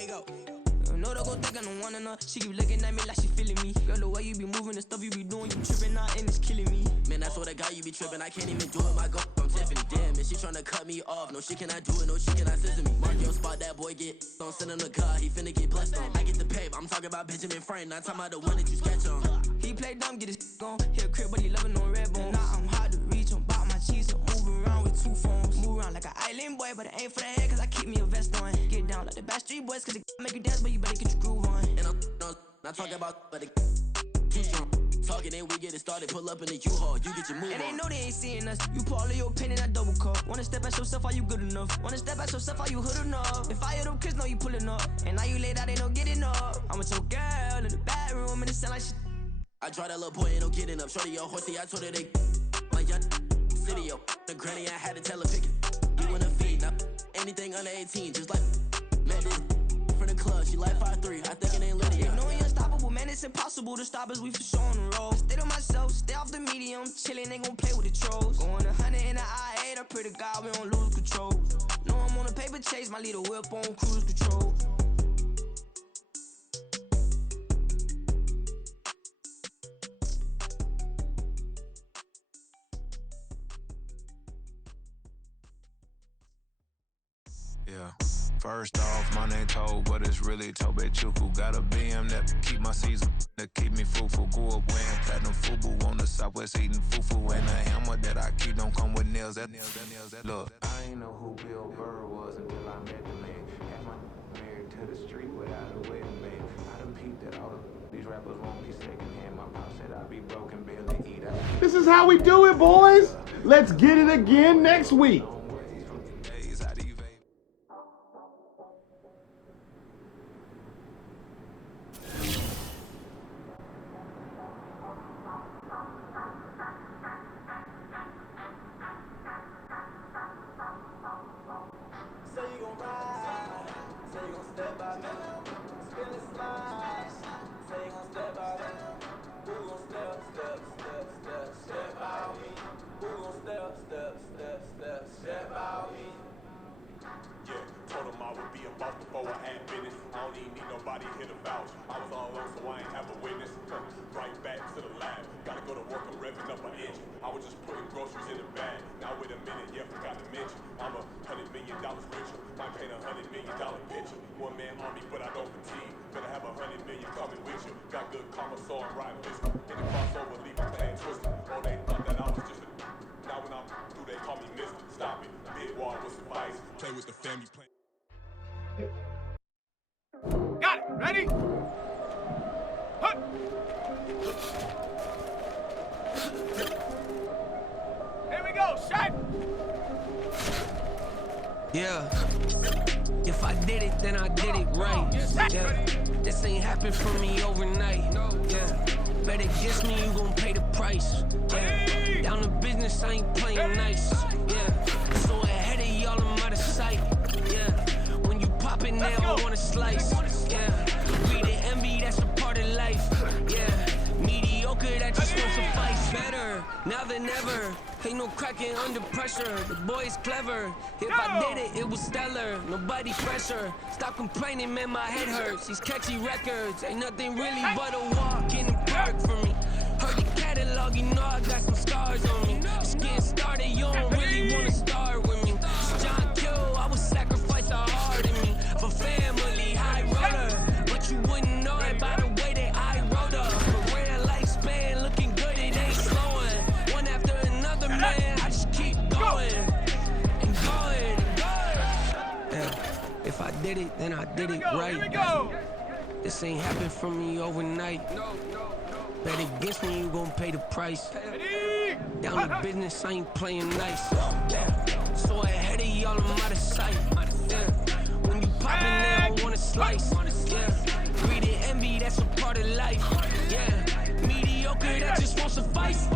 There you go. No, don't go think I don't want enough. She keep looking at me like she feeling me. Girl, the way you be moving, the stuff you be doing, you tripping out and it's killing me. Man, that's what I got, you be tripping. I can't even do it, my go. I'm Tiffany. Damn, and she tryna cut me off. No, she cannot do it, no, she cannot scissor me. Mark your spot, that boy get. Don't send him to God, he finna get blessed on. I get the pay, I'm talking about Benjamin Franklin, not talking about the one that you sketch on. He play dumb, get his gone. Hit a crib, but he loving on red bone. Now I'm hard to reach, I'm about my cheese. I'm moving around with 2 phones. Move around like an island boy, but it ain't for the head, cause I keep me a vest on. Get down like the Backstreet Boys, cause it make you dance, but you better get your groove on. And I'm not talking about, but it too strong. Talking and we get it started, pull up in the U-Haul, you get your move and on. And they know they ain't seeing us, you put all of your pen in that double cup. Wanna step at yourself, are you good enough? Wanna step at yourself, are you hood enough? If I hear them kids know you pulling up, and now you laid out, they don't get enough. I'm with your girl in the bedroom, and it sound like shit. I draw that little boy, ain't no getting up. Shorty, your horsey, I told her they my young city, yo. The granny, I had to tell her pick it. You in the feed, now anything under 18, just like met this from the club, she like 5'3", I think it ain't Lydia. You know we unstoppable, man, it's impossible to stop us, we for sure on the road. Stay to myself, stay off the medium, chillin', they gon' play with the trolls. Going 100 in the I-8, I pray to God we don't lose control. Know I'm on a paper chase, my little whip on cruise control. Yeah. First off, my name Toad, but it's really Tobe Chuku. Got a BM that keep my season, that keep me fruitful. Grew up wearing platinum FUBU on the Southwest eating fufu. And the hammer that I keep don't come with nails. That look. I ain't know who Bill Burr was until I met the man. Had my married to the street without a wedding band. I done peeped that all of these rappers won't be secondhand. My pop said I'd be broken, barely eat out. This is how we do it, boys. Let's get it again next week. Got it. Ready? Hup. Here we go. Shot. Yeah. If I did it, then I did it right. Yeah. This ain't happened for me overnight. Yeah. Bet against me, you gon' pay the price. Yeah. Down to business, I ain't playing nice. Yeah. So ahead of y'all, I'm out of sight. Yeah. When you poppin' now, I wanna slice. Yeah. We the envy, that's a part of life. Yeah. Mediocre, that just won't suffice. Better now than ever. Ain't no cracking under pressure. The boy's clever. If I did it, it was stellar. Nobody pressure. Stop complaining, man, my head hurts. These catchy records ain't nothing really but a walk in the park for me. Heard the catalog, you know I got some scars on me. Just getting started, you don't really wanna start with me. It's John Kill, I would sacrifice the heart in me for family, high roller. But you wouldn't know it by the way that I wrote up. Career lifespan looking good, it ain't slowing. One after another, man, I just keep going and going and going. Yeah. If I did it, then I did it right. Here we go. This ain't happened for me overnight. Bet against me, you gon' pay the price. Down to business, I ain't playing nice. Yeah. So ahead of y'all, I'm out of sight. Yeah. When you poppin' now, I wanna slice. Yeah. Greed and envy, that's a part of life. Yeah. Mediocre, that just won't suffice.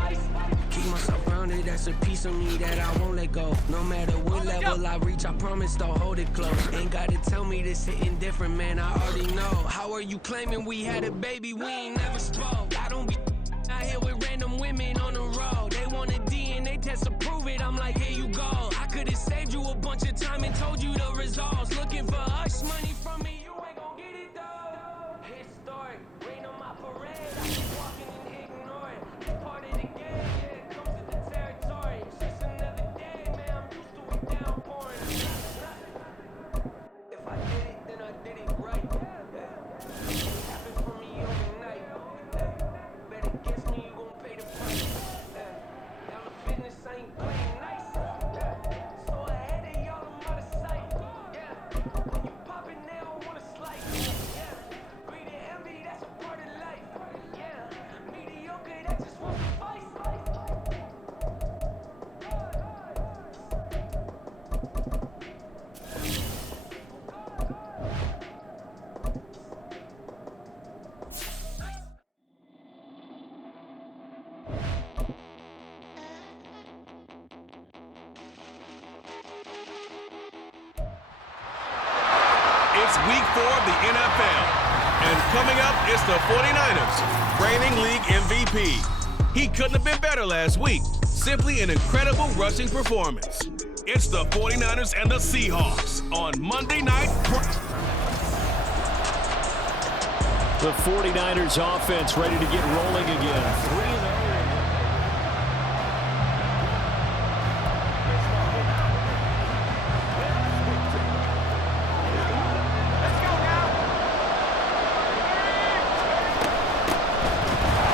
Keep myself grounded, that's a piece of me that I won't let go. No matter what level I reach, I promise to hold it close. Ain't gotta tell me this hitting different, man, I already know. How are you claiming we had a baby, we ain't never spoke? I don't be out here with random women on the road. They want a DNA test to prove it, I'm like, here you go. I could've saved you a bunch of time and told you the results. Looking for hush money from me, you ain't it's week 4 of the NFL. And coming up, it's the 49ers, reigning league MVP. He couldn't have been better last week. Simply an incredible rushing performance. It's the 49ers and the Seahawks on Monday Night. The 49ers offense ready to get rolling again. 3-0.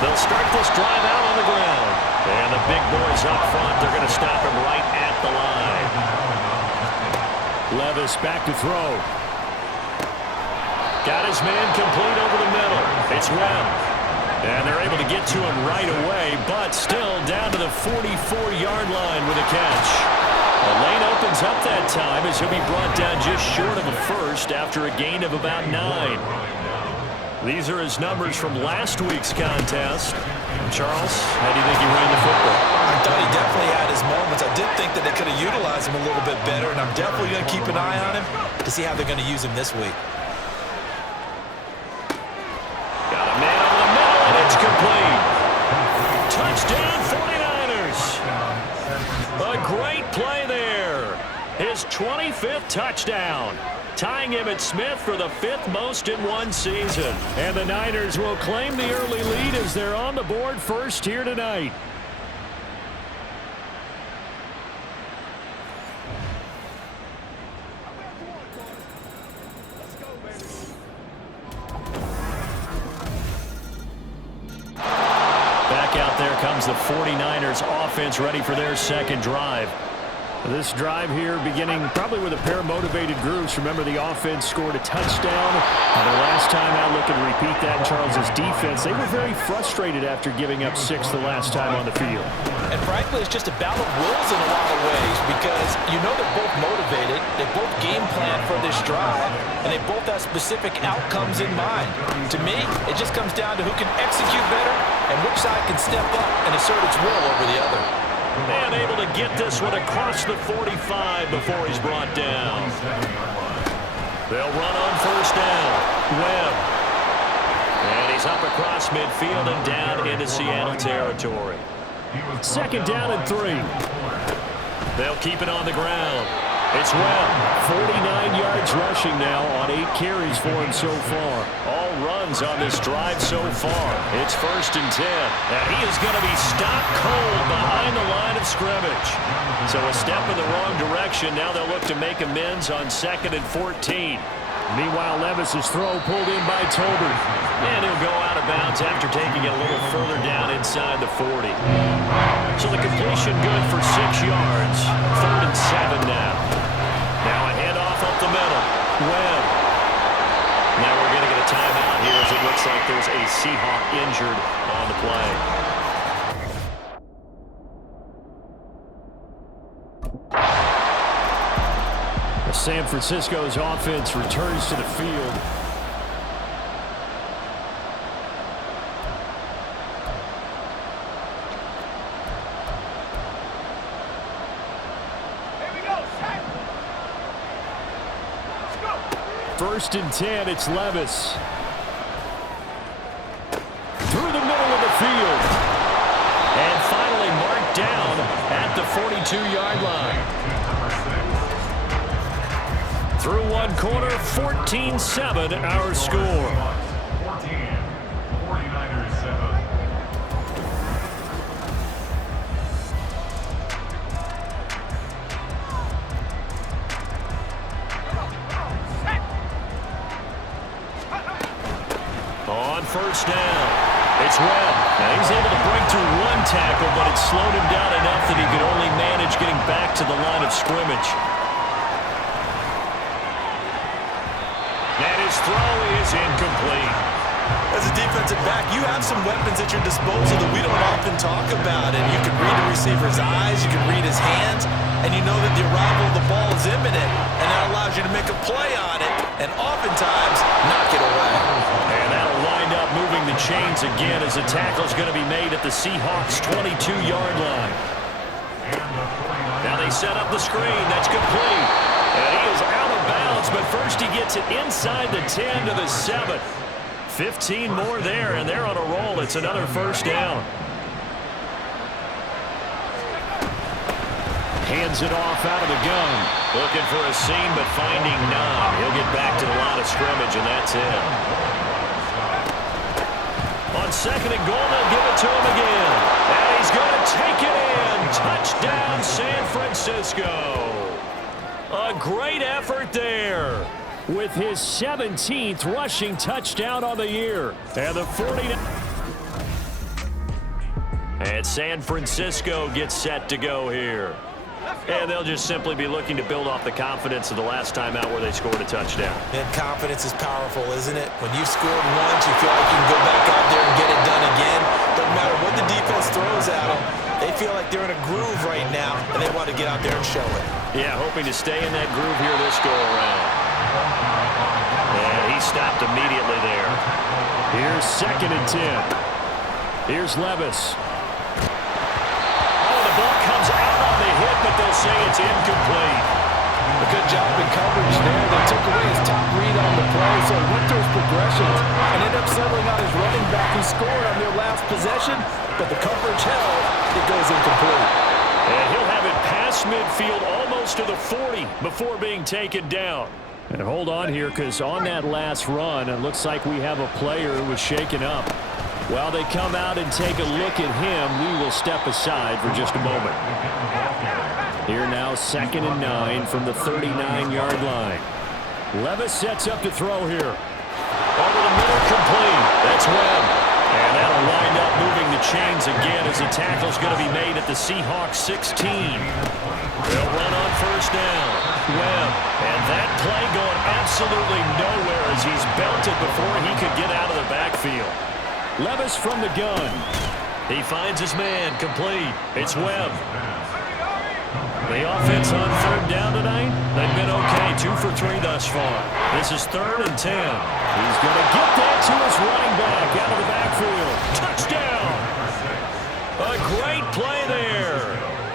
They'll start this drive out on the ground. And the big boys up front, they're going to stop him right at the line. Levis back to throw. Got his man complete over the middle. It's Webb. And they're able to get to him right away, but still down to the 44-yard line with a catch. The lane opens up that time as he'll be brought down just short of a first after a gain of about 9. These are his numbers from last week's contest. Charles, how do you think he ran the football? I thought he definitely had his moments. I did think that they could have utilized him a little bit better, and I'm definitely going to keep an eye on him to see how they're going to use him this week. Got a man over the middle, and it's complete. Touchdown, 49ers. A great play there. His 25th touchdown. Tying Emmitt Smith for the 5th most in one season. And the Niners will claim the early lead as they're on the board first here tonight. Back out there comes the 49ers offense ready for their second drive. This drive here beginning probably with a pair of motivated groups. Remember, the offense scored a touchdown. And the last time out, look and repeat that in Charles's defense. They were very frustrated after giving up 6 the last time on the field. And frankly, it's just a battle of wills in a lot of ways because you know they're both motivated. They both game plan for this drive, and they both have specific outcomes in mind. To me, it just comes down to who can execute better and which side can step up and assert its will over the other. And able to get this one across the 45 before he's brought down. They'll run on first down. Webb. And he's up across midfield and down into Seattle territory. Second down and 3. They'll keep it on the ground. It's Webb. 49 yards rushing now on 8 carries for him so far. All runs on this drive so far. It's 1st and 10. And he is going to be stopped cold behind the line of scrimmage. So a step in the wrong direction. Now they'll look to make amends on 2nd and 14. Meanwhile, Levis's throw pulled in by Tolbert. And he'll go out of bounds after taking it a little further down inside the 40. So the completion good for 6 yards. 3rd and 7 now. Now a handoff up the middle. Webb. Now we're going to get a timeout here as it looks like there's a Seahawk injured on the play. San Francisco's offense returns to the field. Here we go, set. Let's go. 1st and 10, it's Levis. Through the middle of the field. And finally marked down at the 42-yard line. Through one quarter, 14-7 our score. 49ers 7. On first down, it's Webb. Now he's able to break through one tackle, but it slowed him down enough that he could only manage getting back to the line of scrimmage. And his throw is incomplete. As a defensive back, you have some weapons at your disposal that we don't often talk about. And you can read the receiver's eyes, you can read his hands, and you know that the arrival of the ball is imminent. And that allows you to make a play on it, and oftentimes knock it away. And that'll wind up moving the chains again as the tackle's going to be made at the Seahawks' 22-yard line. Now they set up the screen. That's complete. And he is out of bounds, but first he gets it inside the 10 to the 7. 15 more there, and they're on a roll. It's another first down. Hands it off out of the gun. Looking for a seam, but finding none. He'll get back to the line of scrimmage, and that's it. On second and goal, they'll give it to him again. And he's going to take it in. Touchdown, San Francisco. A great effort there, with his 17th rushing touchdown on the year. And the 49. And San Francisco gets set to go here. And they'll just simply be looking to build off the confidence of the last time out where they scored a touchdown. And confidence is powerful, isn't it? When you've scored once, you feel like you can go back out there and get it done again. Doesn't matter what the defense throws at them. They feel like they're in a groove right now, and they want to get out there and show it. Yeah, hoping to stay in that groove here this go-around. And he stopped immediately there. Here's second and 10. Here's Levis. Oh, the ball comes out on the hit, but they'll say it's incomplete. A good job in coverage there. They took away his top read on the play, so he went through his progressions and ended up settling on his running back who scored on their last possession, but the coverage held. It goes incomplete. And he'll have it past midfield almost to the 40 before being taken down. And hold on here, because on that last run, it looks like we have a player who was shaken up. While they come out and take a look at him, we will step aside for just a moment. Here now, second and 9 from the 39-yard line. Levis sets up to throw here. Over the middle, complete. That's Webb. And that'll wind up moving the chains again as the tackle's going to be made at the Seahawks 16. They'll run on first down. Webb. And that play going absolutely nowhere as he's belted before he could get out of the backfield. Levis from the gun. He finds his man, complete. It's Webb. The offense on third down tonight, they've been okay, 2 for 3 thus far. This is 3rd and 10. He's going to get that to his running back out of the backfield. Touchdown! A great play there.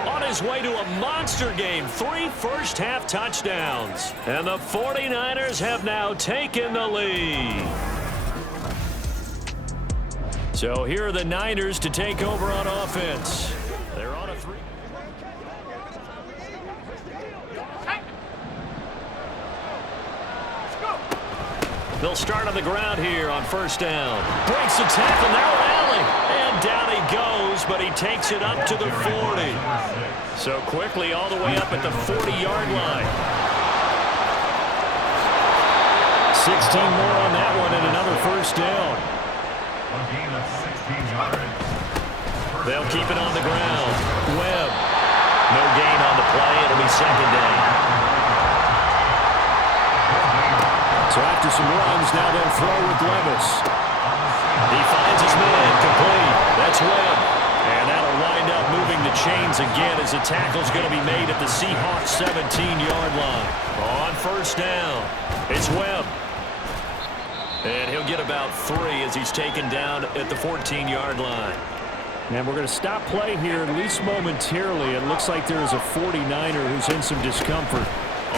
On his way to a monster game, 3 first-half touchdowns. And the 49ers have now taken the lead. So here are the Niners to take over on offense. They're on a 3. They'll start on the ground here on first down. Breaks the tackle, now an alley. And down he goes, but he takes it up to the 40. So quickly all the way up at the 40-yard line. 16 more on that one and another first down. They'll keep it on the ground. Webb. No gain on the play. It'll be second down. So after some runs, now they'll throw with Levis. He finds his man, complete. That's Webb. And that'll wind up moving the chains again as the tackle's going to be made at the Seahawks 17-yard line. On first down, it's Webb. And he'll get about 3 as he's taken down at the 14-yard line. And we're going to stop play here, at least momentarily. It looks like there is a 49er who's in some discomfort.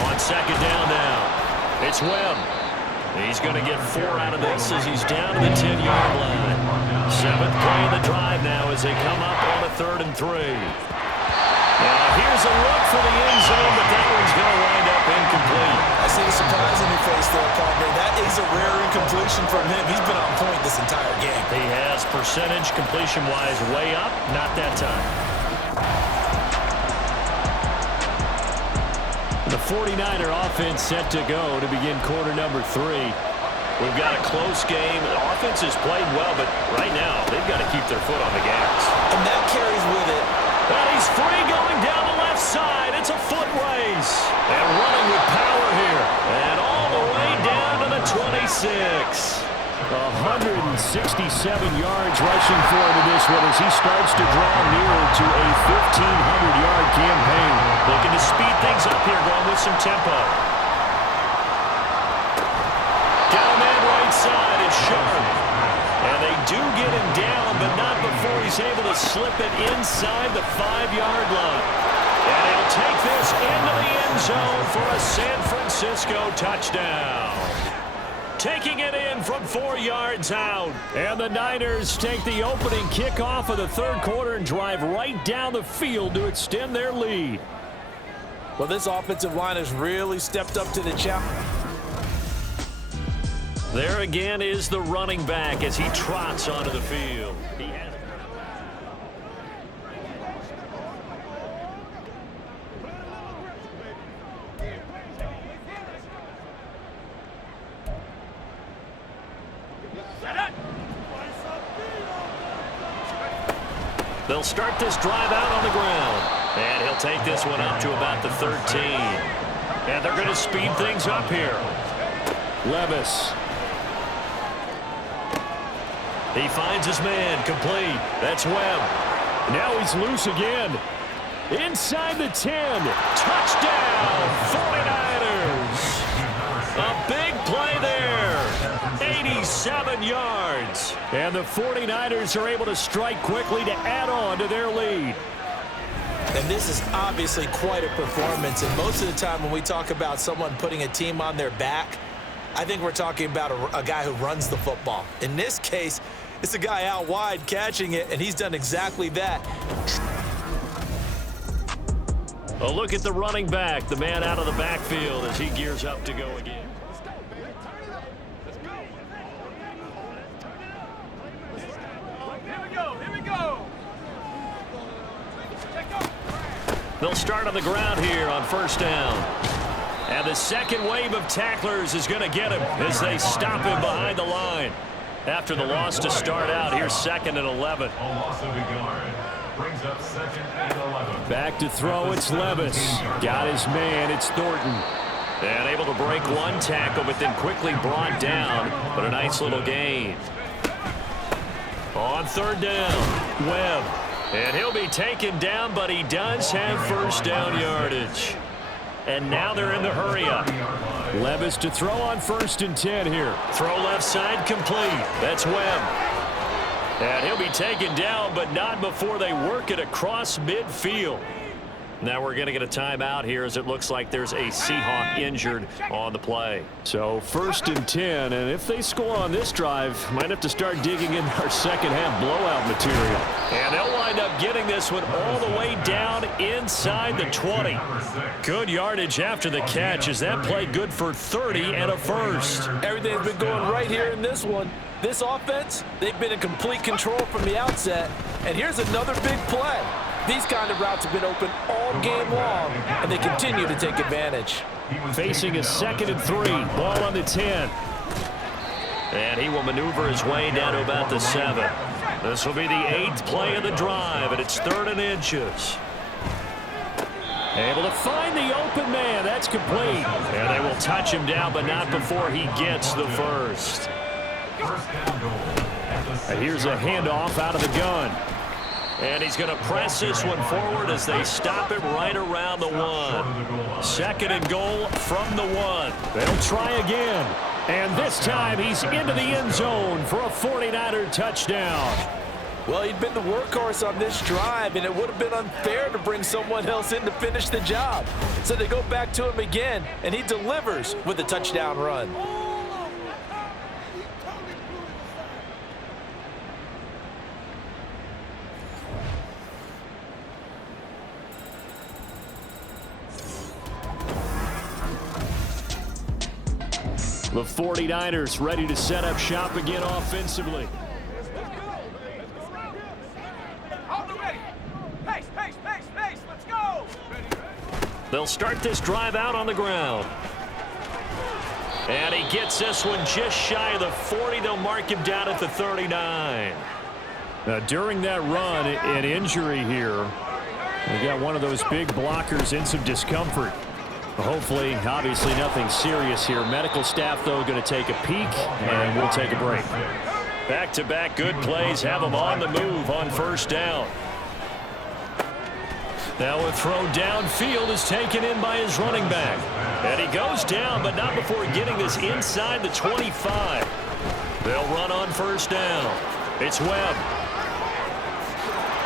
On second down now, it's Webb. He's going to get 4 out of this as he's down to the 10-yard line. 7th play of the drive now as they come up on a 3rd and 3. Now here's a look for the end zone, but that one's going to wind up incomplete. I see the surprise in your face there, partner. That is a rare incompletion from him. He's been on point this entire game. He has percentage completion-wise way up, not that time. The 49er offense set to go to begin quarter number 3. We've got a close game. The offense has played well, but right now they've got to keep their foot on the gas. And that carries with it. And he's free going down the left side. It's a foot race. And running with power here. And all the way down to the 26. 167 yards rushing for him in this one as he starts to draw nearer to a 1,500-yard campaign. Looking to speed things up here, going with some tempo. Got a man right side. It's Sharp. And they do get him down, but not before he's able to slip it inside the 5-yard line. And he'll take this into the end zone for a San Francisco touchdown. Taking it in from 4 yards out. And the Niners take the opening kickoff of the third quarter and drive right down the field to extend their lead. Well, this offensive line has really stepped up to the challenge. There again is the running back as he trots onto the field. They'll start this drive out on the ground. And he'll take this one up to about the 13. And they're going to speed things up here. Levis. He finds his man, complete. That's Webb. Now he's loose again. Inside the 10. Touchdown, 49ers. A big play there. 87 yards. And the 49ers are able to strike quickly to add on to their lead. And this is obviously quite a performance. And most of the time when we talk about someone putting a team on their back, I think we're talking about a guy who runs the football. In this case, it's a guy out wide catching it, and he's done exactly that. A look at the running back, the man out of the backfield as he gears up to go again. They'll start on the ground here on first down. And the second wave of tacklers is going to get him as they stop him behind the line. After the loss to start out, here's 2nd and 11. Back to throw, it's Levis. Got his man, it's Thornton. And able to break one tackle, but then quickly brought down. But a nice little gain. On third down, Webb. And he'll be taken down, but he does have first down yardage. And now they're in the hurry-up. Levis to throw on 1st and 10 here. Throw left side complete. That's Webb. And he'll be taken down, but not before they work it across midfield. Now we're going to get a timeout here as it looks like there's a Seahawk injured on the play. So 1st and 10, and if they score on this drive, might have to start digging in our second half blowout material. And they'll wind up getting this one all the way down inside the 20. Good yardage after the catch as that play good for 30 and a first. Everything's been going right here in this one. This offense, they've been in complete control from the outset. And here's another big play. These kind of routes have been open all game long, and they continue to take advantage. Facing a 2nd and 3. Ball on the 10. And he will maneuver his way down to about the 7. This will be the 8th play of the drive, and it's 3rd and inches. Able to find the open man. That's complete. And they will touch him down, but not before he gets the first. And here's a handoff out of the gun. And he's going to press this one forward as they stop him right around the 1. 2nd and goal from the 1. They'll try again. And this time he's into the end zone for a 49er touchdown. Well, he'd been the workhorse on this drive, and it would have been unfair to bring someone else in to finish the job. So they go back to him again, and he delivers with a touchdown run. The 49ers ready to set up shop again offensively. Let's go. They'll start this drive out on the ground. And he gets this one just shy of the 40. They'll mark him down at the 39. Now, during that run, an injury here. We got one of those big blockers in some discomfort. Hopefully, obviously nothing serious here. Medical staff, though, going to take a peek, and we'll take a break. Back-to-back good plays have him on the move on first down. Now a throw downfield is taken in by his running back. And he goes down, but not before getting this inside the 25. They'll run on first down. It's Webb.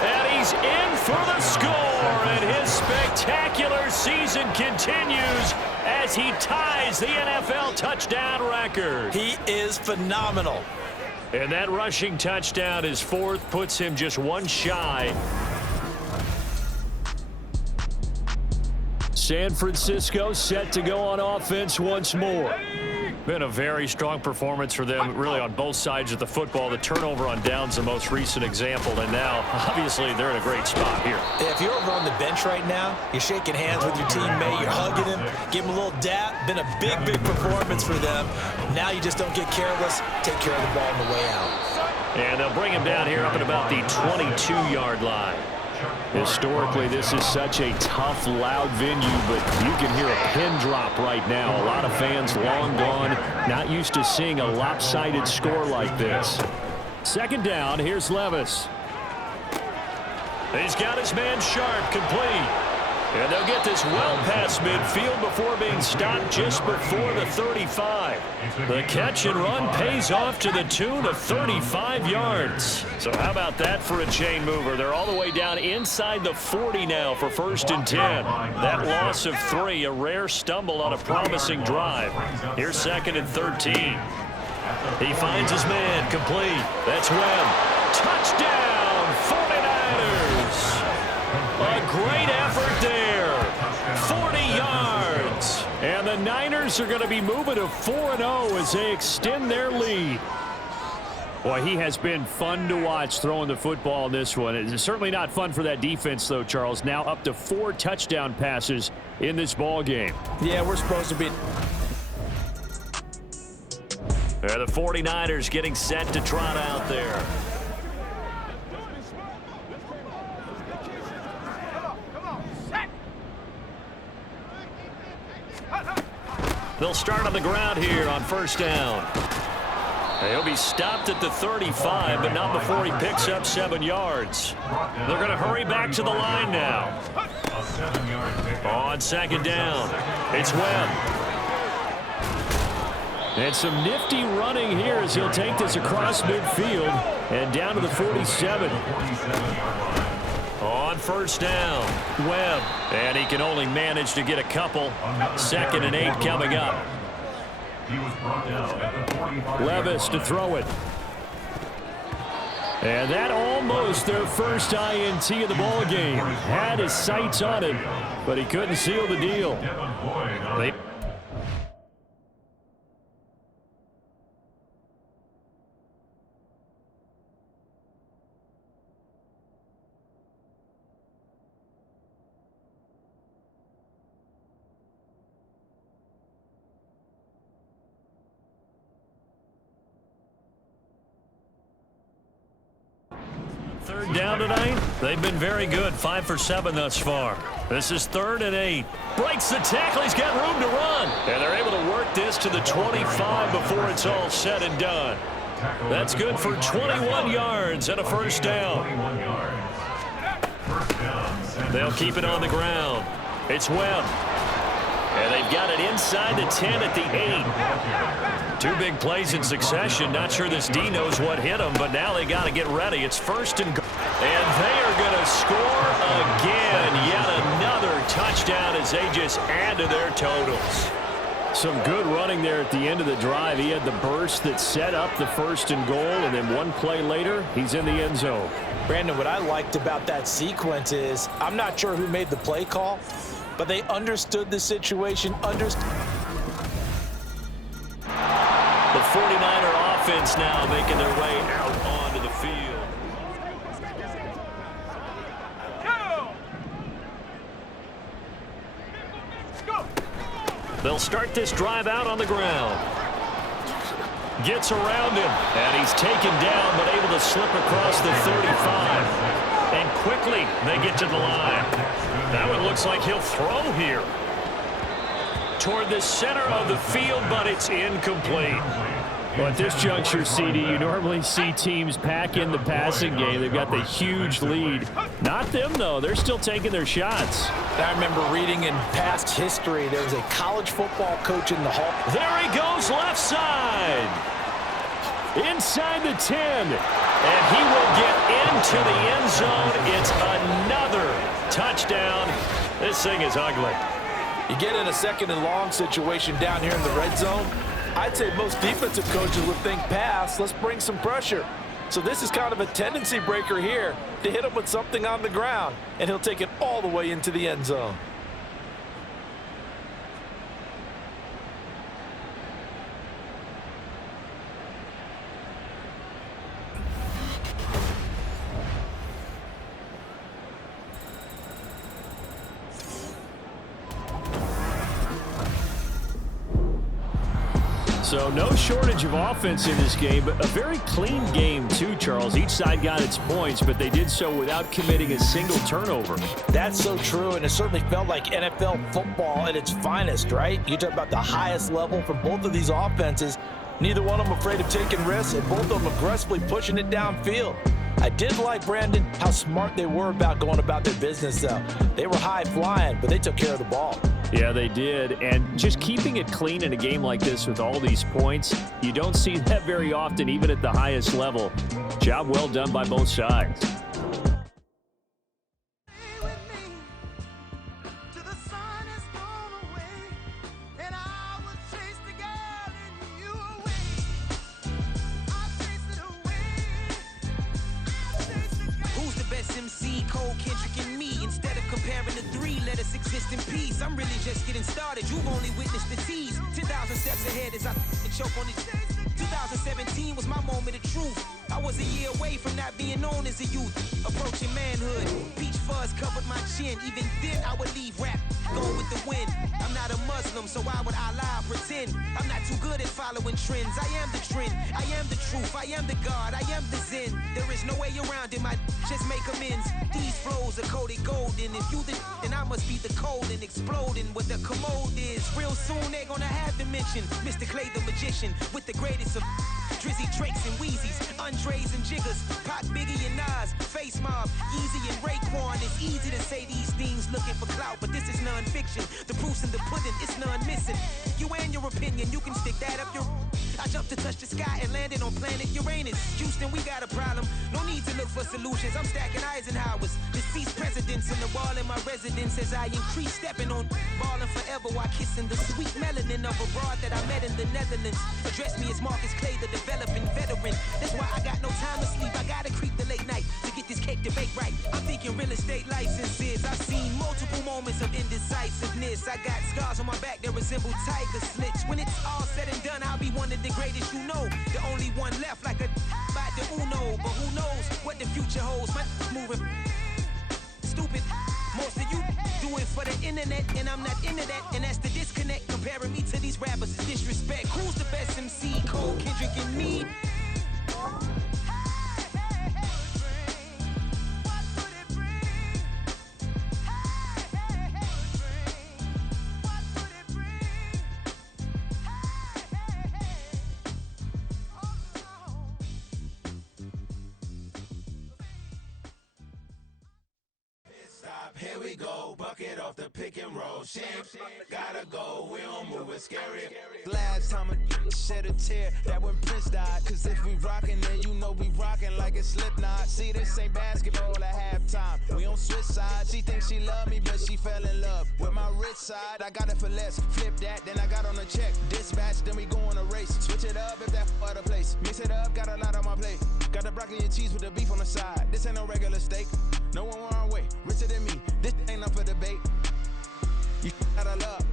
And he's in for the score, and his spectacular season continues as he ties the NFL touchdown record. He is phenomenal. And that rushing touchdown, his fourth, puts him just one shy. San Francisco set to go on offense once more. Been a very strong performance for them, really, on both sides of the football. The turnover on downs, the most recent example, and now, obviously, they're in a great spot here. If you're over on the bench right now, you're shaking hands with your teammate, you're hugging him, give him a little dap. Been a big, big performance for them. Now you just don't get careless. Take care of the ball on the way out. And they'll bring him down here up at about the 22-yard line. Historically, this is such a tough, loud venue, but you can hear a pin drop right now. A lot of fans long gone, not used to seeing a lopsided score like this. Second down, here's Levis. He's got his man Sharp, complete. And they'll get this well past midfield before being stopped just before the 35. The catch and run pays off to the tune of 35 yards. So how about that for a chain mover? They're all the way down inside the 40 now for 1st and 10. That loss of 3, a rare stumble on a promising drive. Here's 2nd and 13. He finds his man, complete. That's Webb. Touchdown, 49ers. A great effort there. 40 yards. And the Niners are going to be moving to 4-0 as they extend their lead. Boy, he has been fun to watch throwing the football in this one. It's certainly not fun for that defense, though, Charles. Now up to 4 touchdown passes in this ball game. Yeah, we're supposed to be... The 49ers getting set to trot out there. They'll start on the ground here on 1st down. He'll be stopped at the 35, but not before he picks up 7 yards. They're going to hurry back to the line now. On 2nd down, it's Webb. And some nifty running here as he'll take this across midfield and down to the 47. On 1st down, Webb. And he can only manage to get a couple. 2nd and 8 coming up. Levis to throw it. And that almost their first INT of the ball game. Had his sights on it, but he couldn't seal the deal. Third down tonight, they've been very good. 5 for 7 thus far. This is 3rd and 8. Breaks the tackle. He's got room to run. And they're able to work this to the 25 before it's all said and done. That's good for 21 yards and a 1st down. They'll keep it on the ground. It's Webb. And they've got it inside the 10 at the 8. 2 big plays in succession. Not sure this D knows what hit them, but now they got to get ready. It's 1st and goal. And they are going to score again. Yet another touchdown as they just add to their totals. Some good running there at the end of the drive. He had the burst that set up the 1st and goal, and then 1 play later, he's in the end zone. Brandon, what I liked about that sequence is I'm not sure who made the play call, but they understood the situation. The 49er offense now making their way out onto the field. They'll start this drive out on the ground. Gets around him, and he's taken down, but able to slip across the 35. And quickly, they get to the line. That one looks like he'll throw here. Toward the center of the field, but it's incomplete. Well, at this juncture, CD, you normally see teams pack in the passing game. They've got the huge lead. Not them, though. They're still taking their shots. I remember reading in past history, there was a college football coach in the hall. There he goes, left side. Inside the 10. And he will get into the end zone. It's another touchdown. This thing is ugly. You get in a second and long situation down here in the red zone, I'd say most defensive coaches would think pass, let's bring some pressure. So this is kind of a tendency breaker here to hit him with something on the ground, and he'll take it all the way into the end zone. So no shortage of offense in this game, but a very clean game too, Charles. Each side got its points, but they did so without committing a single turnover. That's so true, and it certainly felt like NFL football at its finest, right? You talk about the highest level from both of these offenses. Neither one of them afraid of taking risks, and both of them aggressively pushing it downfield. I did like, Brandon, how smart they were about going about their business, though. They were high flying, but they took care of the ball. Yeah, they did. And just keeping it clean in a game like this with all these points, you don't see that very often, even at the highest level. Job well done by both sides. Exist in peace. I'm really just getting started. You've only witnessed the tease. 10,000 steps ahead as I choke on it. 2017 was my moment of truth. I was a year away from not being known as a youth. Approaching manhood. Peach fuzz covered my chin. Even then I would leave rap going with the wind. I'm not a Muslim, so why would Allah pretend? I'm not too good at following trends. I am the trend. I am the truth. I am the God. I am the Zen. There is no way around it. My just make amends. These flows are coated golden. If you the then I must be the cold and exploding what the commode is. Real soon they're gonna have to mention Mr. Clay the magician with the greatest of Drizzy, Drakes, and Wheezies, Andres and Jiggers, Pac, Biggie, and Nas, Face Mob, Yeezy, and Raekwon. It's easy to say these things looking for clout, but this is non-fiction. The proof's in the pudding, it's none missing. You and your opinion, you can stick that up your... I jumped to touch the sky and landed on planet Uranus. Houston, we got a problem. No need to look for solutions. I'm stacking Eisenhowers. Deceased presidents in the wall in my residence as I increase stepping on ballin' forever while kissing the sweet melanin of a broad that I met in the Netherlands. Address me as Marcus Clay, the developing veteran. That's why I got no time to sleep. I gotta creep the late night to get this cake to bake right. I'm thinking real estate licenses. I've seen multiple moments of indecisiveness. I got scars on my back that resemble tiger slits. When it's all said and done, I'll be one of the greatest you know. The only one left like a by the Uno. But who knows what the future holds. My moving stupid. Most of you do it for the internet, and I'm not into that. And that's the disconnect. Comparing me to these rappers is disrespect. Who's the best MC? Cole, Kendrick, and me. Here we go, bucket off the pick and roll. Shit, gotta go, we don't move it scary. Last time a shed a tear, that when Prince died. Cause if we rockin', then you know we rockin' like it's Slipknot. See, this ain't basketball at halftime. We on switch sides. She thinks she love me, but she fell in love with my rich side. I got it for less. Flip that, then I got on a check. Dispatch, then we go on a race. Switch it up if that other place. Mix it up, got a lot on my plate. Got the broccoli and cheese with the beef on the side. This ain't no regular steak. No one wrong way, richer than me. This ain't up for debate. You out of love.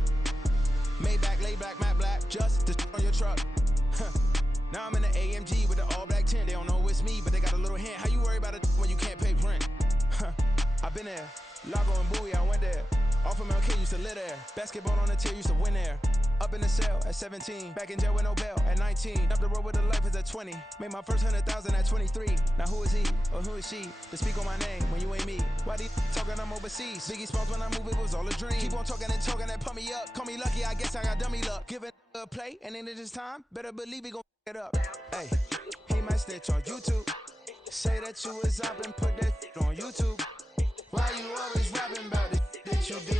Maybach, lay back, matte black, just to on your truck. Now I'm in the AMG with the all black tint. They don't know it's me, but they got a little hint. How you worry about it when you can't pay rent? I've been there. Lago and Bowie, I went there. Off of MLK, used to live there. Basketball on the tier, used to win there. Up in the cell at 17. Back in jail with no bail at 19. Up the road with the life is at 20. Made my first 100,000 at 23. Now who is he or who is she to speak on my name when you ain't me? Why they talking I'm overseas? Biggie Smalls when I move it was all a dream. Keep on talking and pump me up. Call me lucky, I guess I got dummy luck. Give it a play and then it's time. Better believe he gon' it up. Hey, he might snitch on YouTube. Say that you was up and put that on YouTube. Why you always rapping about it that you do?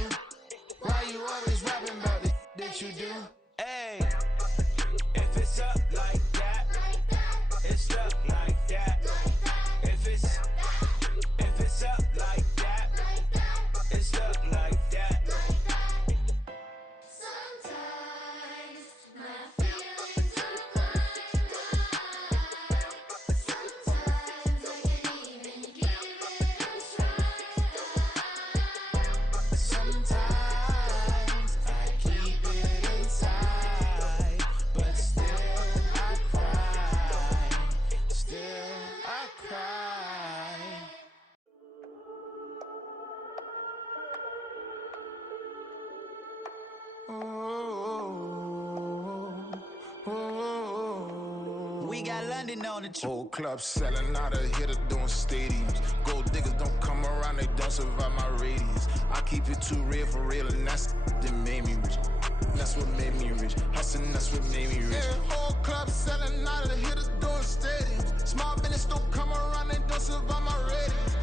Why you always rapping about it that you do? Hey, if it's up like that, it's up like that. we got London on the trip. Whole club selling out of hitter doing stadiums. Gold diggers don't come around, they don't survive my radius. I keep it too real for real, and that's that made me rich. That's what made me rich. Hustling, that's what made me rich. Yeah, whole club selling out of the hitters doing stadiums. Small business don't come around, they don't survive my radius.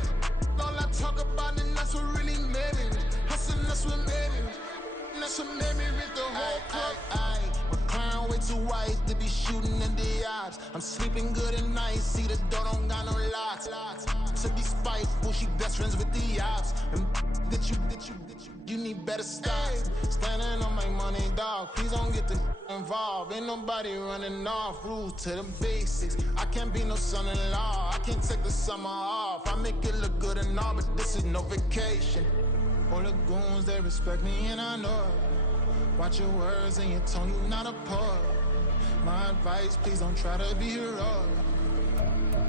All I talk about, and that's what really made me rich. Hustling, that's what made me rich. That's what made me rich, the whole club. My crown way too white to be shooting in the odds. I'm sleeping good at night, see the door don't got no locks. To be spiteful, she best friends with the ops. And you need better stop. Standing on my money, dog. Please don't get the involved. Ain't nobody running off. Rules to the basics. I can't be no son-in-law. I can't take the summer off. I make it look good and all, but this is no vacation. All the goons, they respect me and I know it. Watch your words and your tone, you not a poet. My advice, please don't try to be heroic.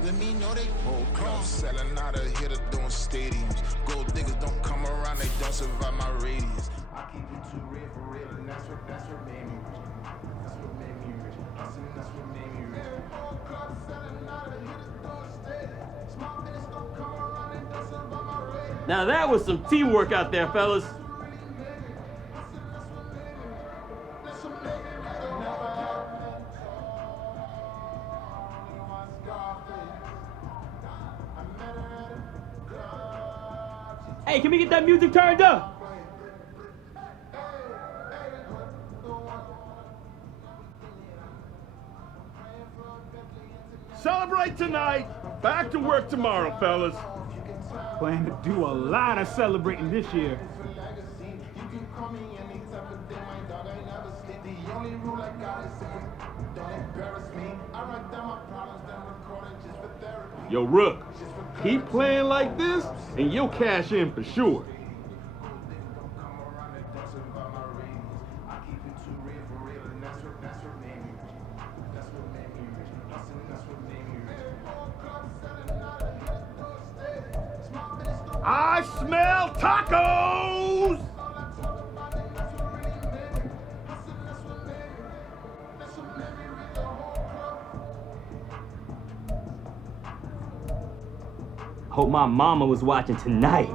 Let me know they whole club selling out of hitter doing stadiums. Gold diggers don't come around, they don't survive my radius. I keep it too real for real, and that's what made me rich. That's what made me rich. That's what made me rich. Whole club selling out of hitters doing stadiums. Small business don't come around, they don't survive my radius. Now that was some teamwork out there, fellas. Hey, can we get that music turned up? Celebrate tonight. Back to work tomorrow, fellas. Plan to do a lot of celebrating this year. Yo, Rook, keep playing like this, and you'll cash in for sure. I smell tacos! Hope my mama was watching tonight.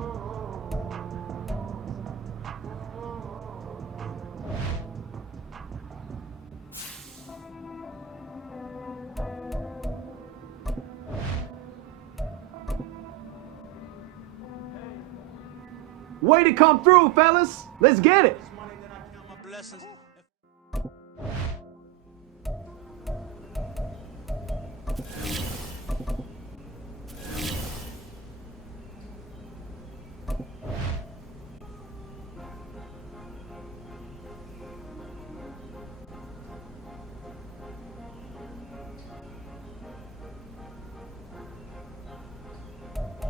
Way to come through, fellas. Let's get it.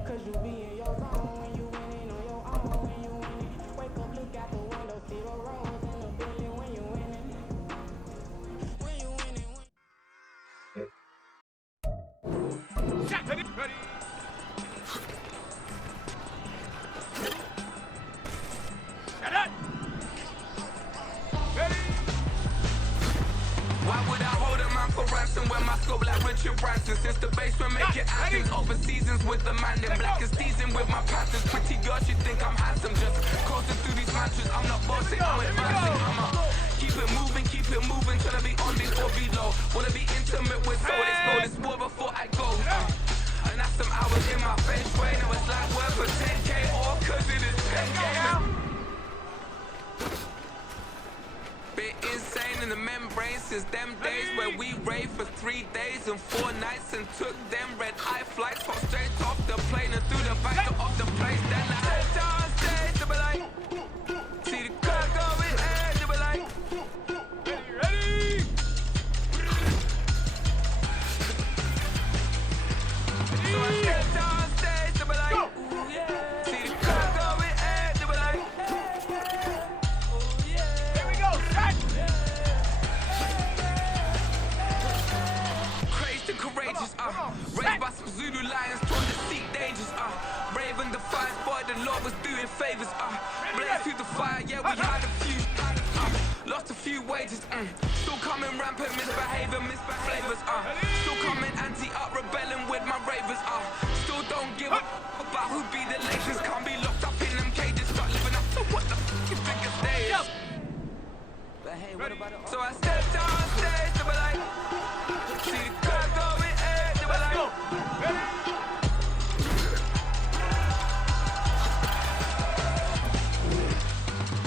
Cause you be in your zone when you winning on your own when you winning. Wake up, look out the window, see the rose in the building when you winning. When you winning. Shot ready. Shut up. Ready. Why would I hold a man for ransom when my scope like Richard Branson? Since the basement make it actions, over seasons with the man in black is season with my passions. Pretty girl, she think I'm handsome, just coasting through these mantras. I'm not bossing, I'm advancing. Keep it moving, tryna be on before below. Wanna be intimate with soul, explode this war before I go. And that's some hours in my bench brain. It was like work for 10K, all cause it is 10K. Bit insane in the membrane since them days where we raved for 3 days and 4 nights and took them red eye flights from straight off the plane and through the back door of the place. Then I head down stage to be like, see the crowd going and to be like, Ready. so I head down stage to be like, ooh, yeah. See the crowd going and to be like, ooh, yeah. Here we go. Shot. Crazed and courageous, raised by some Zulu lions, trying to seek dangers, brave and defiant, boy, the Lord was doing favors, blaze through the fire, yeah, we had a few, lost a few wages, still coming rampant, misbehaving, flavors, still So I stepped on stage, they were like, see the crowd going, they were like,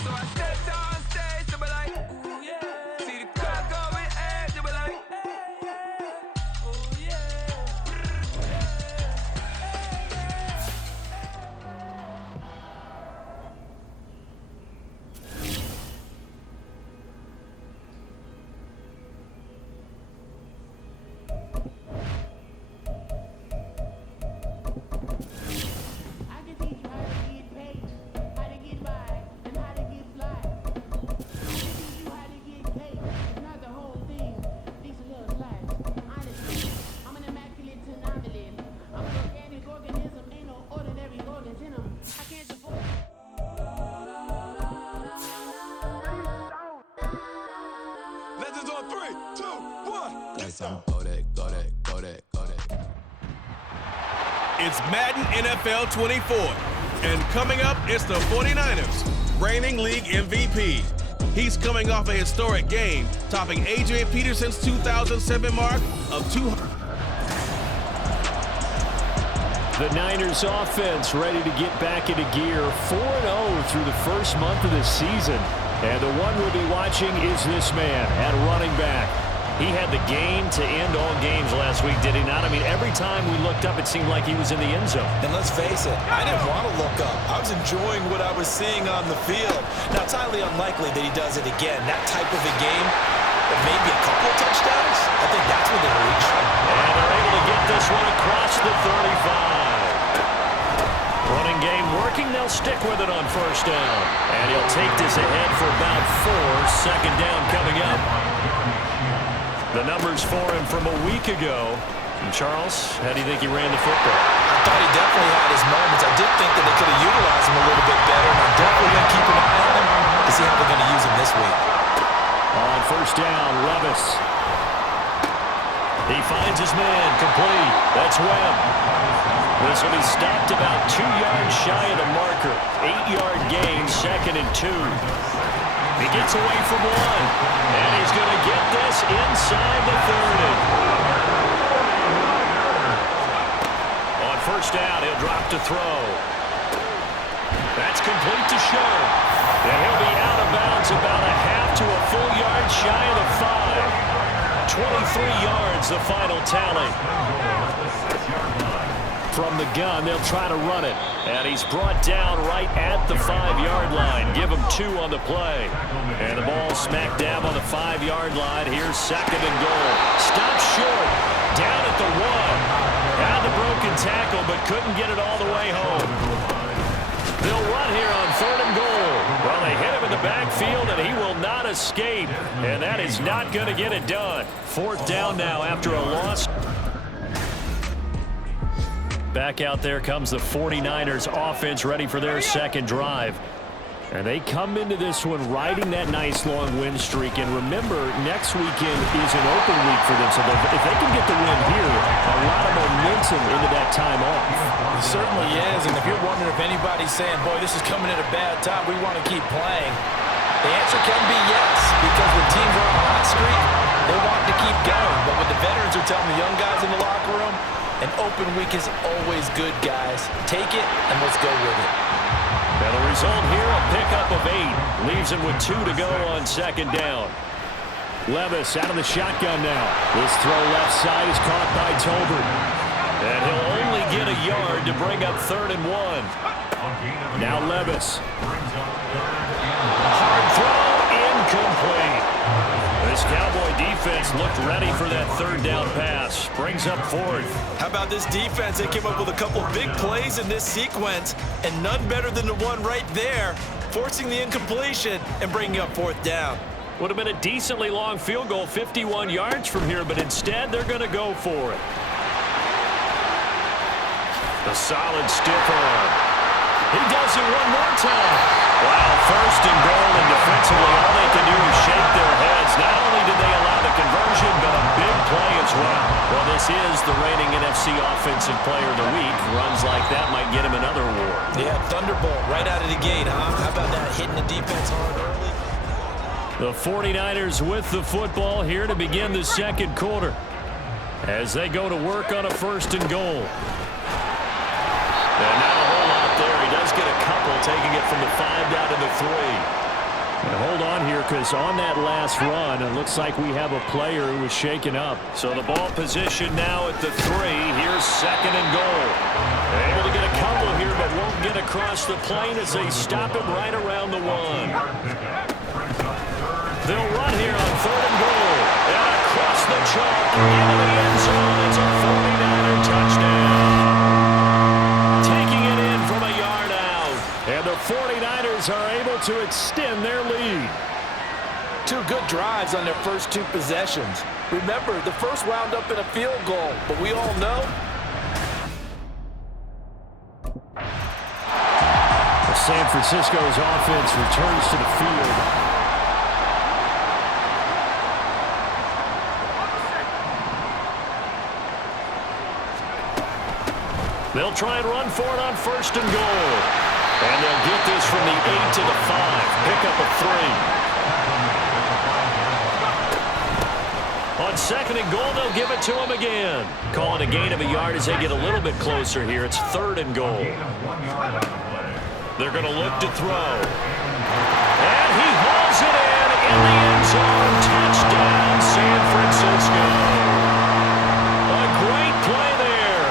so I stepped on stage, they were like, ooh yeah. See the crowd going, they were like, ooh yeah. Legends on 3, 2, 1. Let's go. Go that. It's Madden NFL 24. And coming up, it's the 49ers, reigning league MVP. He's coming off a historic game, topping Adrian Peterson's 2007 mark of 200. The Niners offense ready to get back into gear, 4-0 through the first month of the season. And the one we'll be watching is this man at running back. He had the game to end all games last week, did he not? I mean, every time we looked up, it seemed like he was in the end zone. And let's face it, I didn't want to look up. I was enjoying what I was seeing on the field. Now, it's highly unlikely that he does it again. That type of a game, but maybe a couple of touchdowns, I think that's within reach. And they're able to get this one across the 35. Running game working, they'll stick with it on first down. And he'll take this ahead for about 4. Second down coming up. The numbers for him from a week ago. And Charles, how do you think he ran the football? I thought he definitely had his moments. I did think that they could have utilized him a little bit better. And I'm definitely going to keep an eye on him to see how they're going to use him this week. On first down, Levis. He finds his man, complete. That's Webb. This will be stopped about 2 yards shy of the marker. 8-yard gain, 2nd and 2. He gets away from 1. And he's going to get this inside the 30. On first down, he'll drop to throw. That's complete to Show. And he'll be out of bounds about a half to a full yard shy of the 5. 23 yards, the final tally. From the gun, they'll try to run it. And he's brought down right at the 5-yard line. Give him 2 on the play. And the ball smack dab on the 5-yard line. Here's 2nd and goal. Stop short. Down at the 1. Had the broken tackle, but couldn't get it all the way home. They'll run here on 3rd and goal. Well, they hit him in the backfield, and he will not escape. And that is not going to get it done. 4th down now after a loss. Back out there comes the 49ers offense ready for their second drive. And they come into this one riding that nice long win streak. And remember, next weekend is an open week for them. So if they can get the win here, a lot of momentum into that time off. It certainly is. And if you're wondering if anybody's saying, boy, this is coming at a bad time, we want to keep playing, the answer can be yes. Because when teams are on a hot streak, they want to keep going. But what the veterans are telling the young guys in the locker room, an open week is always good, guys. Take it, and let's go with it. Now the result here, a pickup of 8. Leaves him with 2 to go on 2nd down. Levis out of the shotgun now. This throw left side is caught by Tolbert. And he'll only get a yard to bring up 3rd and 1. Now Levis. Hard throw, incomplete. This Cowboy defense looked ready for that 3rd down pass. Brings up 4th. How about this defense? They came up with a couple big plays in this sequence, and none better than the one right there, forcing the incompletion and bringing up 4th down. Would have been a decently long field goal, 51 yards from here, but instead they're going to go for it. A solid stiff arm. He does it one more time. Wow, 1st and goal, and defensively all they can do is shake their heads. Not only did they allow the conversion, but a big play as well. Well, this is the reigning NFC Offensive Player of the Week. Runs like that might get him another award. Yeah, Thunderbolt right out of the gate, huh? How about that, hitting the defense hard early? The 49ers with the football here to begin the second quarter as they go to work on a 1st and goal. And not a whole lot there. He does get a couple, taking it from the 5 down to the 3. And hold on here, because on that last run, it looks like we have a player who was shaken up. So the ball position now at the 3. Here's 2nd and goal. Able to get a couple here, but won't get across the plane as they stop him right around the 1. They'll run here on 3rd and goal. And across the chalk into the end zone. It's a 49er touchdown. Taking it in from a yard out. And the 49ers are able to extend their lead. 2 good drives on their first 2 possessions. Remember, the first wound up in a field goal, but we all know San Francisco's offense returns to the field. They'll try and run for it on 1st and goal. And they'll get this from the 8 to the 5. Pick up a 3. On 2nd and goal, they'll give it to him again. Calling a gain of a yard as they get a little bit closer here. It's 3rd and goal. They're going to look to throw. And he hauls it in the end zone. Touchdown, San Francisco. A great play there.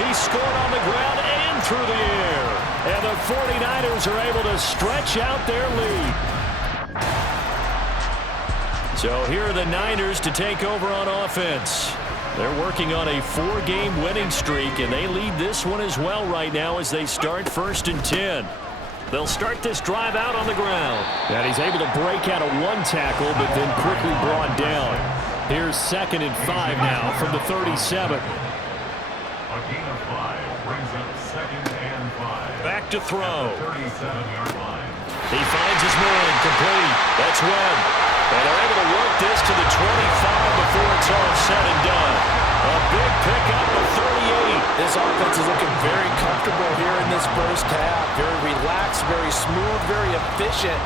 He scored on the ground and through the air. And the 49ers are able to stretch out their lead. So here are the Niners to take over on offense. They're working on a 4-game winning streak, and they lead this one as well right now as they start 1st and 10. They'll start this drive out on the ground. And he's able to break out of 1 tackle, but then quickly brought down. Here's 2nd and 5 now from the 37. Back to throw. He finds his man, complete. That's Webb. And they're able to work this to the 25 before it's all said and done. A big pickup of 38. this offense is looking very comfortable here in this first half. Very relaxed, very smooth, very efficient.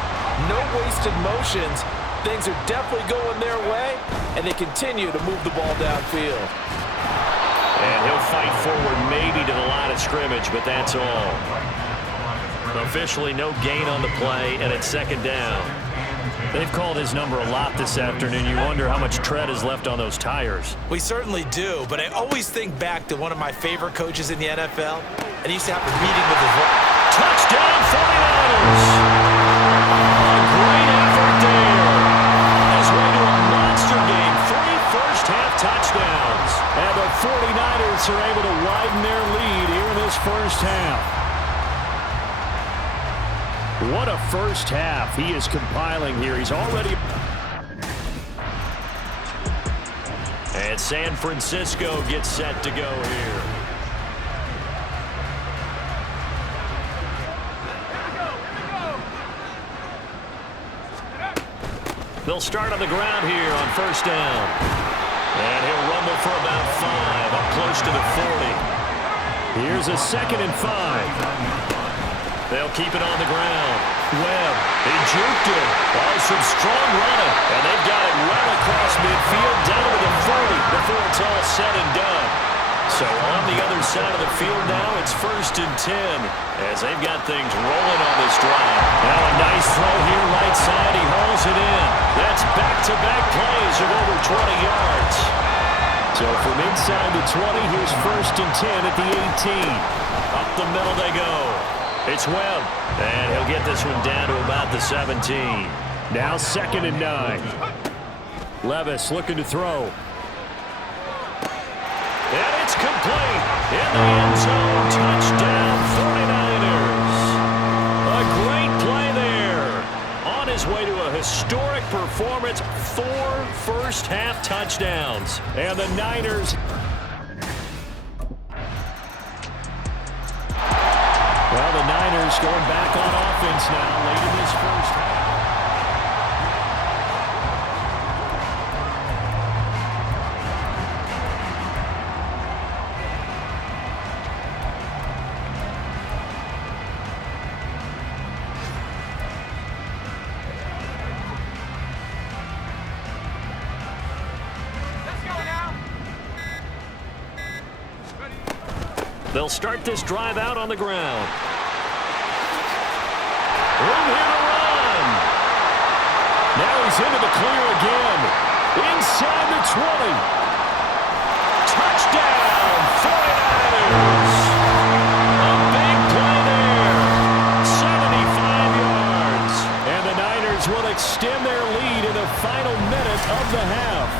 No wasted motions. Things are definitely going their way, and they continue to move the ball downfield. And he'll fight forward maybe to the line of scrimmage, but that's all. Officially no gain on the play, and it's second down. They've called his number a lot this afternoon. You wonder how much tread is left on those tires. We certainly do, but I always think back to one of my favorite coaches in the NFL, and he used to have a meeting with his wife. Touchdown 49ers! A great effort there. On his way to a monster game. 3 first-half touchdowns. And the 49ers are able to widen their lead here in this first half. What a first half he is compiling here. He's already... And San Francisco gets set to go here. They'll start on the ground here on first down. And he'll rumble for about 5, up close to the 40. Here's a 2nd and 5. They'll keep it on the ground. Webb, he juked it. Oh, some strong running. And they've got it well across midfield down to the 40 before it's all said and done. So on the other side of the field now, it's 1st and 10 as they've got things rolling on this drive. Now a nice throw here right side. He hauls it in. That's back-to-back plays of over 20 yards. So from inside the 20, here's 1st and 10 at the 18. Up the middle they go. It's Webb, and he'll get this one down to about the 17. Now 2nd and 9. Levis looking to throw. And it's complete. In the end zone, touchdown 49ers. A great play there. On his way to a historic performance, 4 first-half touchdowns. And the Niners... Well, the Niners going back on offense now late in this first half. They'll start this drive out on the ground. Room here to run. Now he's into the clear again. Inside the 20. Touchdown, 49ers. A big play there. 75 yards. And the Niners will extend their lead in the final minute of the half.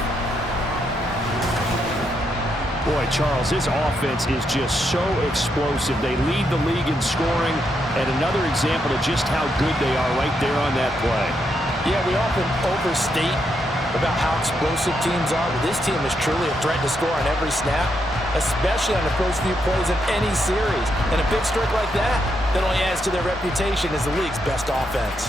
Boy, Charles, this offense is just so explosive. They lead the league in scoring, and another example of just how good they are right there on that play. Yeah, we often overstate about how explosive teams are, but this team is truly a threat to score on every snap, especially on the first few plays of any series. And a big streak like that only adds to their reputation as the league's best offense.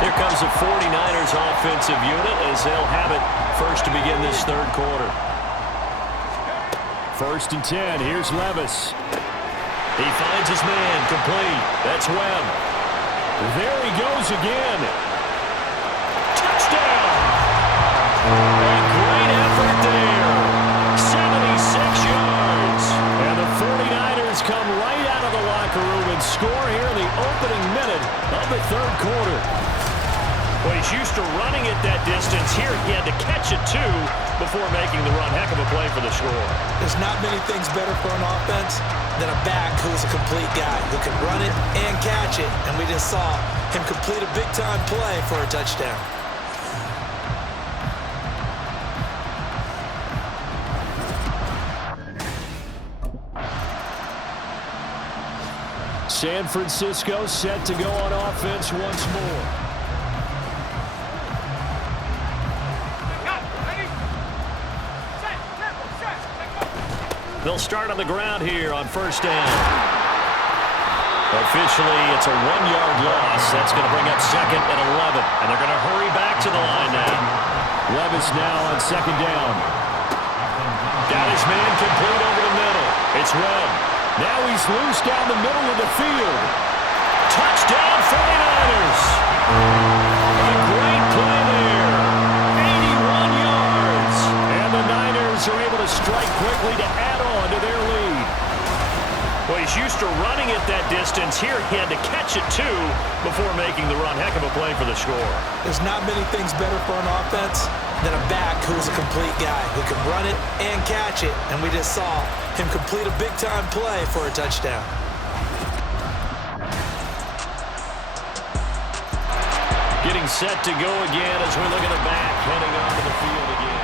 Here comes the 49ers offensive unit as they'll have it first to begin this third quarter. 1st and 10. Here's Levis. He finds his man complete. That's Webb. There he goes again. Touchdown! A great effort there. 76 yards. And the 49ers come right out of the locker room and score here in the opening minute of the third quarter. Well, he's used to running it that distance. Here he had to catch it, too, before making the run. Heck of a play for the score. There's not many things better for an offense than a back who's a complete guy who can run it and catch it. And we just saw him complete a big-time play for a touchdown. San Francisco set to go on offense once more. They'll start on the ground here on first down. Officially, it's a 1-yard loss. That's going to bring up 2nd and 11. And they're going to hurry back to the line now. Levis now on 2nd down. Got his man complete over the middle. It's Webb. Now he's loose down the middle of the field. Touchdown 49ers. A great play there. 81 yards. And the Niners are able to strike quickly to add on to their lead. Well, he's used to running it that distance. Here he had to catch it, too, before making the run. Heck of a play for the score. There's not many things better for an offense than a back who's a complete guy who can run it and catch it. And we just saw him complete a big-time play for a touchdown. Getting set to go again as we look at the back heading onto the field again.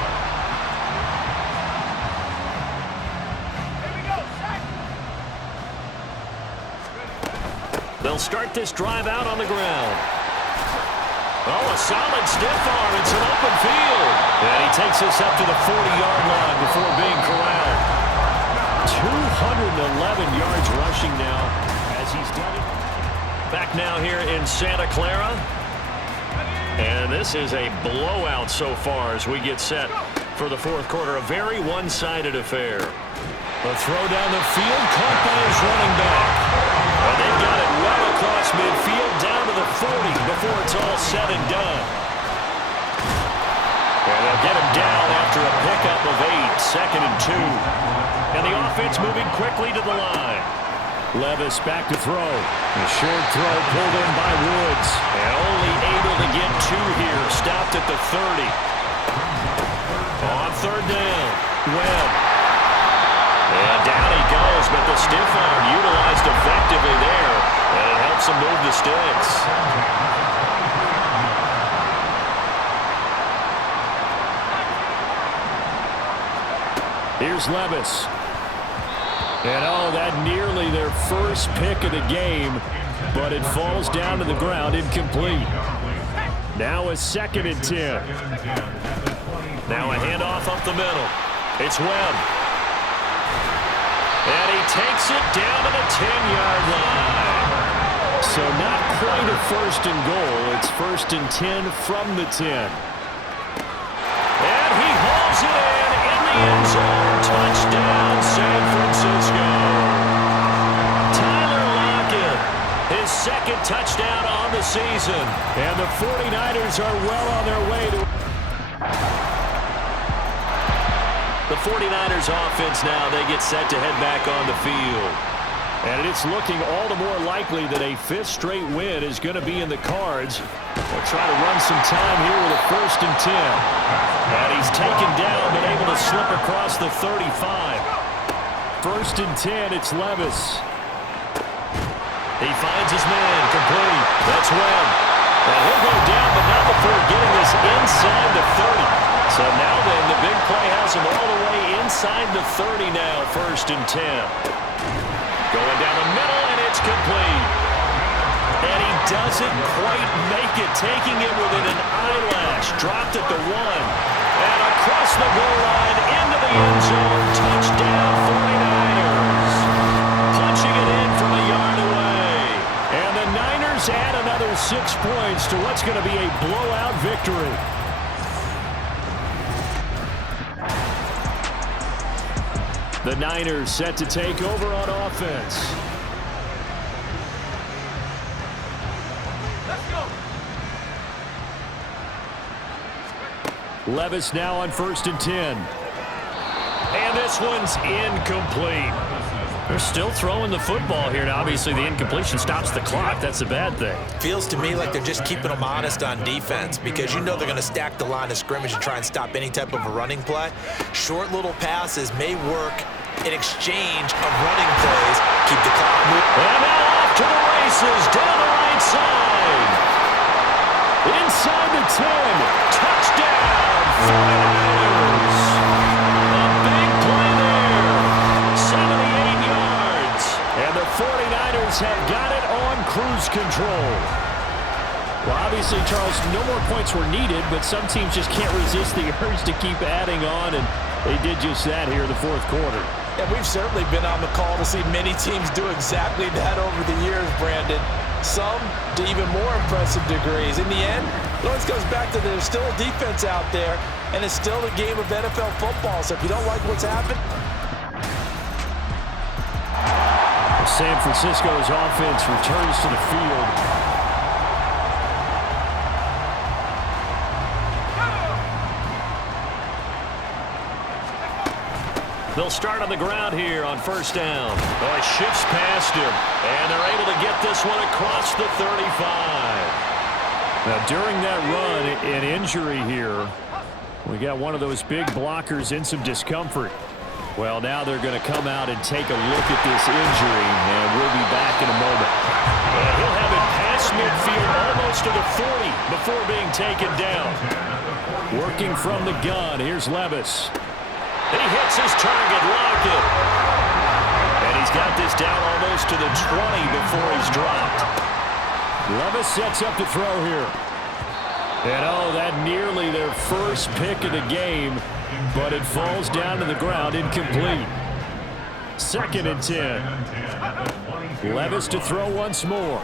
They'll start this drive out on the ground. Oh, a solid stiff arm. It's an open field. And he takes this up to the 40-yard line before being corralled. 211 yards rushing now as he's done it. Back now here in Santa Clara. And this is a blowout so far as we get set for the fourth quarter. A very one-sided affair. A throw down the field, caught by his running back. And they've got it well across midfield, down to the 40 before it's all said and done. And they'll get him down after a pickup of 8, 2nd and 2. And the offense moving quickly to the line. Levis back to throw. A short throw pulled in by Woods. And only able to get 2 here, stopped at the 30. On 3rd down, Webb. And down he goes, but the stiff arm utilized effectively there, and it helps him move the sticks. Here's Levis. And oh, that nearly their first pick of the game, but it falls down to the ground incomplete. Now a 2nd and 10. Now a handoff up the middle. It's Webb. And he takes it down to the 10-yard line. So not quite a 1st and goal. It's 1st and 10 from the 10. And he hauls it in the end zone. Touchdown, San Francisco. Tyler Lockett, his 2nd touchdown on on the season. And the 49ers are well on their way to... The 49ers offense now, they get set to head back on the field. And it's looking all the more likely that a 5th straight win is going to be in the cards. They'll try to run some time here with a 1st and 10. And he's taken down, but able to slip across the 35. 1st and 10, it's Levis. He finds his man, complete. That's Webb. And he'll go down, but not before getting this inside the 30. So now then, the big play has him all the way inside the 30 now, 1st and 10. Going down the middle, and it's complete. And he doesn't quite make it, taking it within an eyelash. Dropped at the 1. And across the goal line, into the end zone. Touchdown, 49ers. Punching it in from a yard away. And the Niners add another 6 points to what's going to be a blowout victory. The Niners set to take over on offense. Let's go. Levis now on 1st and 10. And this one's incomplete. They're still throwing the football here. Now, obviously, the incompletion stops the clock. That's a bad thing. Feels to me like they're just keeping them honest on defense because you know they're going to stack the line of scrimmage and try and stop any type of a running play. Short little passes may work in exchange of running plays. Keep the clock moving. And now off to the races down the right side. Inside the 10. Touchdown, 49ers. A big play there. 78 yards. And the 49ers have got it on cruise control. Well, obviously, Charles, no more points were needed, but some teams just can't resist the urge to keep adding on, and they did just that here in the 4th quarter. And we've certainly been on the call to see many teams do exactly that over the years, Brandon. Some to even more impressive degrees. In the end, it always comes back to there's still a defense out there, and it's still a game of NFL football. So if you don't like what's happened, San Francisco's offense returns to the field. They'll start on the ground here on 1st down. Oh, it shifts past him. And they're able to get this one across the 35. Now, during that run, an injury here. We got one of those big blockers in some discomfort. Well, now they're going to come out and take a look at this injury, and we'll be back in a moment. And he'll have it past midfield almost to the 40 before being taken down. Working from the gun, here's Levis. He hits his target, Lockett. And he's got this down almost to the 20 before he's dropped. Levis sets up to throw here. And oh, that nearly their first pick of the game, but it falls down to the ground incomplete. 2nd and 10. Levis to throw once more.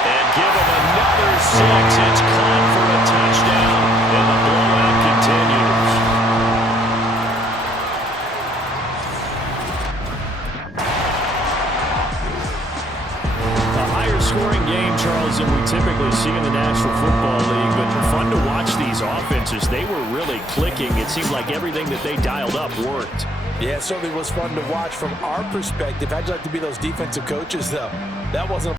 And give him another 6. It's caught for a touchdown, and the blowout continues. Scoring game, Charles, than we typically see in the National Football League, but fun to watch these offenses. They were really clicking. It seemed like everything that they dialed up worked. yeah, it certainly was fun to watch from our perspective. How'd you like to be those defensive coaches, though? That wasn't